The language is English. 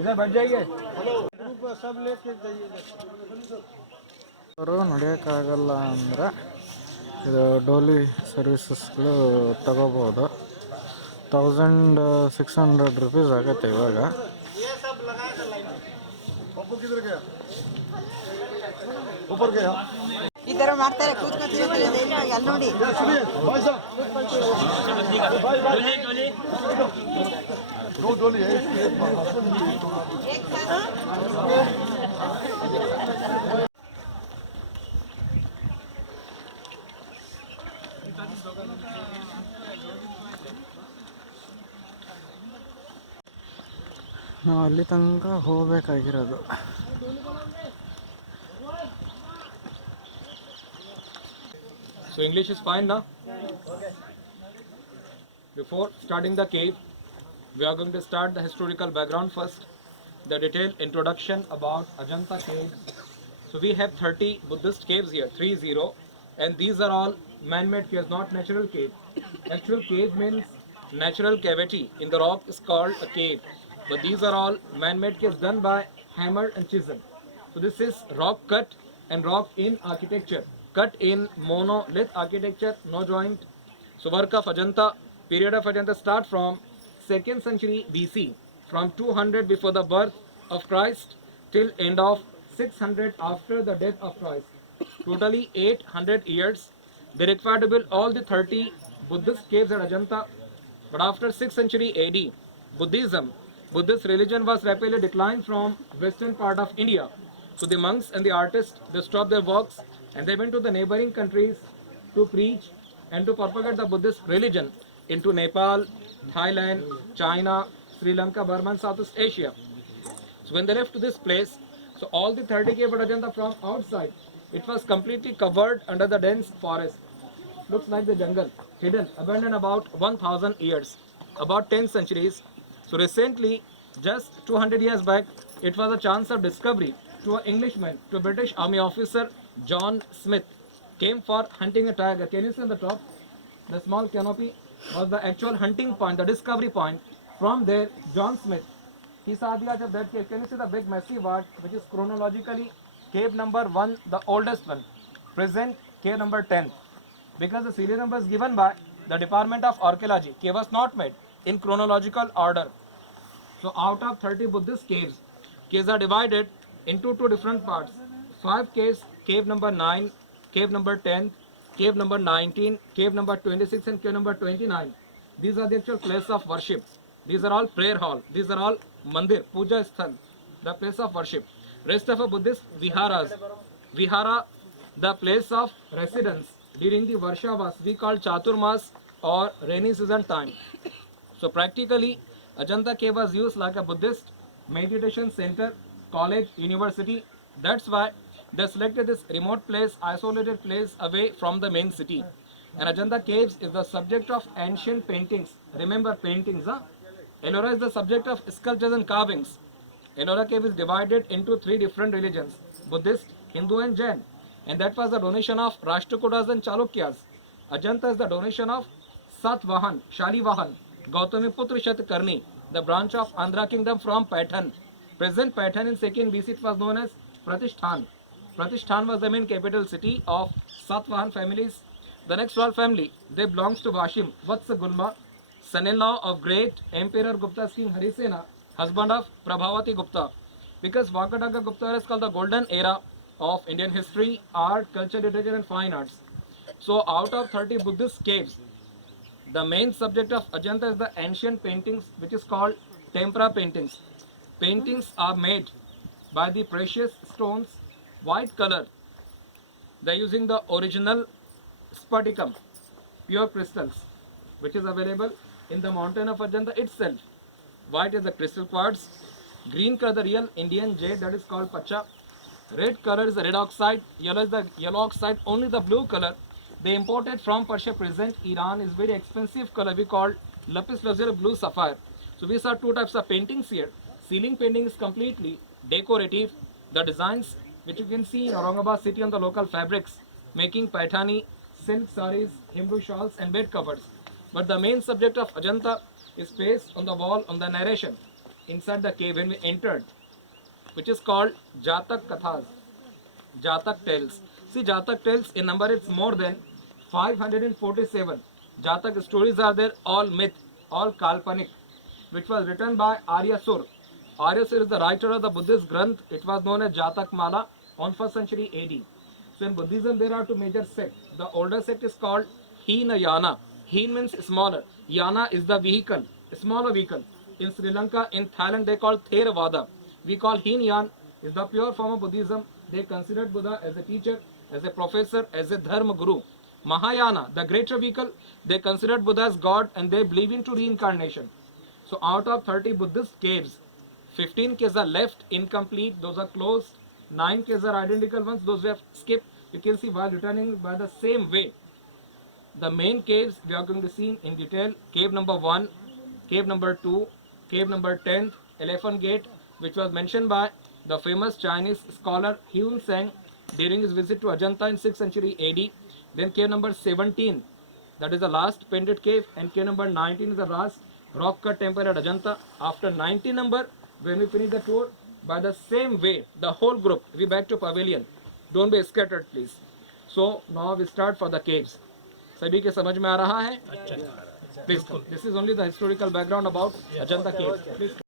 इधर बैठ जाइए ग्रुप सब लेके जाइए ಅವರು ನಡೆಯೋಕ್ಕಾಗಲ್ಲ ಅಂದರೆ ಇದು ಡೋಲಿ ಸರ್ವಿಸಸ್ಗಳು ತಗೋಬೋದು. 1600 ಆಗುತ್ತೆ ಇವಾಗ. ये सब लगाए थे लाइन पप्पू किधर गया ऊपर गया ಈ ತರ ಮಾಡ್ತಾರೆ ಕೂತ್ಕೊತೀವಿ ಅಲ್ಲಿ ನೋಡಿ सुनिए भाई साहब दो डोली है ನಾವು ಅಲ್ಲಿ ತನಕ ಹೋಗಬೇಕಾಗಿರೋದು. So English is fine now. Before starting the cave, we are going to start the historical background first, the detailed introduction about Ajanta caves. So we have 30 Buddhist caves here, 30, and these are all man-made caves, not natural cave. Actual cave means natural cavity in the rock is called a cave, but these are all man-made caves done by hammer and chisel. So this is rock cut and rock in architecture, cut in monolith architecture, no joint. So work of Ajanta, period of Ajanta start from 2nd century BC, from 200 before the birth of Christ till end of 600 after the death of Christ. Totally 800 years. They required to build all the 30 Buddhist caves at Ajanta. But after 6th century AD, Buddhist religion was rapidly declined from western part of India. So the monks and the artists, they stopped their works and they went to the neighboring countries to preach and to propagate the Buddhist religion into Nepal, Thailand, China, Sri Lanka, Burma and Southeast Asia. So when they left to this place, so all the 30 cave at Ajanta from outside, it was completely covered under the dense forest. Looks like the jungle, hidden, abandoned about 1000 years, about 10 centuries. So recently, just 200 years back, it was a chance of discovery to an Englishman, to a British Army officer, John Smith, came for hunting a tiger. Can you see on the top? The small canopy was the actual hunting point, the discovery point. From there, John Smith, he saw the edge of that cave. Can you see the big massive arch, which is chronologically cave number 1, the oldest one, present cave number 10. Because the serial number is given by the Department of Archaeology, cave was not made in chronological order. So out of 30 Buddhist caves, caves are divided into 2 different parts. 5 caves, cave number 9, cave number 10, cave number 19, cave number 26 and cave number 29. These are the actual place of worship. These are all prayer hall. These are all mandir, puja sthal, the place of worship. Rest of a Buddhist viharas. Vihara, the place of residence during the Varshavas, we call Chaturmas or rainy season time. So practically, Ajanta cave was used like a Buddhist meditation center, college, university. That's why they selected this remote place, isolated place away from the main city. And Ajanta caves is the subject of ancient paintings. Remember paintings, huh? Ellora is the subject of sculptures and carvings. Ellora cave is divided into 3 different religions, Buddhist, Hindu and Jain. And that was the donation of Rashtrakutas and Chalukyas. Ajanta is the donation of Satvahan, Shalivahan, Gautamiputra Shatkarni, the branch of Andhra kingdom from Paitan. Present Paitan in 2nd BC it was known as Pratishthan. Pratishthan was the main capital city of Satvahan families. The next royal family, they belongs to Vashim, Vatsa Gulma, son-in-law of great Emperor Gupta's king Harisena, husband of Prabhavati Gupta. Because Vakataka Gupta is called the golden era of Indian history, art, culture, literature and fine arts. So out of 30 Buddhist caves, the main subject of Ajanta is the ancient paintings, which is called tempera paintings. Paintings are made by the precious stones, white color. They are using the original Spaticum, pure crystals, which is available in the mountain of Ajanta itself. White is the crystal quartz, green color the real Indian jade, that is called Pacha. Red color is the red oxide, yellow is the yellow oxide, only the blue color they imported from Persia, present Iran, is very expensive color we call lapis lazuli blue sapphire. So we saw 2 types of paintings here. Ceiling painting is completely decorative. The designs which you can see in Aurangabad city on the local fabrics, making Paithani, silk sarees, himbu shawls and bed covers. But the main subject of Ajanta is based on the wall on the narration. inside the cave when we entered, which is called Jatak Kathas, Jatak tales. See, Jatak tales in number it's more than 547. Jatak stories are there, all myth, all kalpanik, which was written by Aryasur. Aryasur is the writer of the Buddhist Granth. It was known as Jatak Mala on 1st century AD. So in Buddhism there are two major sects. The older sect is called Hinayana. Hin means smaller. Yana is the vehicle, smaller vehicle. In Sri Lanka, in Thailand they call Theravada. We call Hinayan is the pure form of Buddhism. They considered Buddha as a teacher, as a professor, as a dharma guru. Mahayana, the greater vehicle, they considered Buddha as God and they believe into reincarnation. So out of 30 Buddhist caves, 15 caves are left incomplete, those are closed. 9 caves are identical ones, those we have skipped. You can see while returning by the same way. The main caves we are going to see in detail. Cave number 1, cave number 2, cave number 10, Elephant Gate, which was mentioned by the famous Chinese scholar Hyun Sang during his visit to Ajanta in 6th century AD. Then cave number 17, that is the last painted cave, and cave number 19 is the last rock cut temple at Ajanta. After 90 number, when we finish the tour, by the same way, the whole group, we back to pavilion. Don't be scattered, please. So now we start for the caves. सभी के समझ में आ रहा है? Please come. This is only the historical background about Ajanta caves. Please come.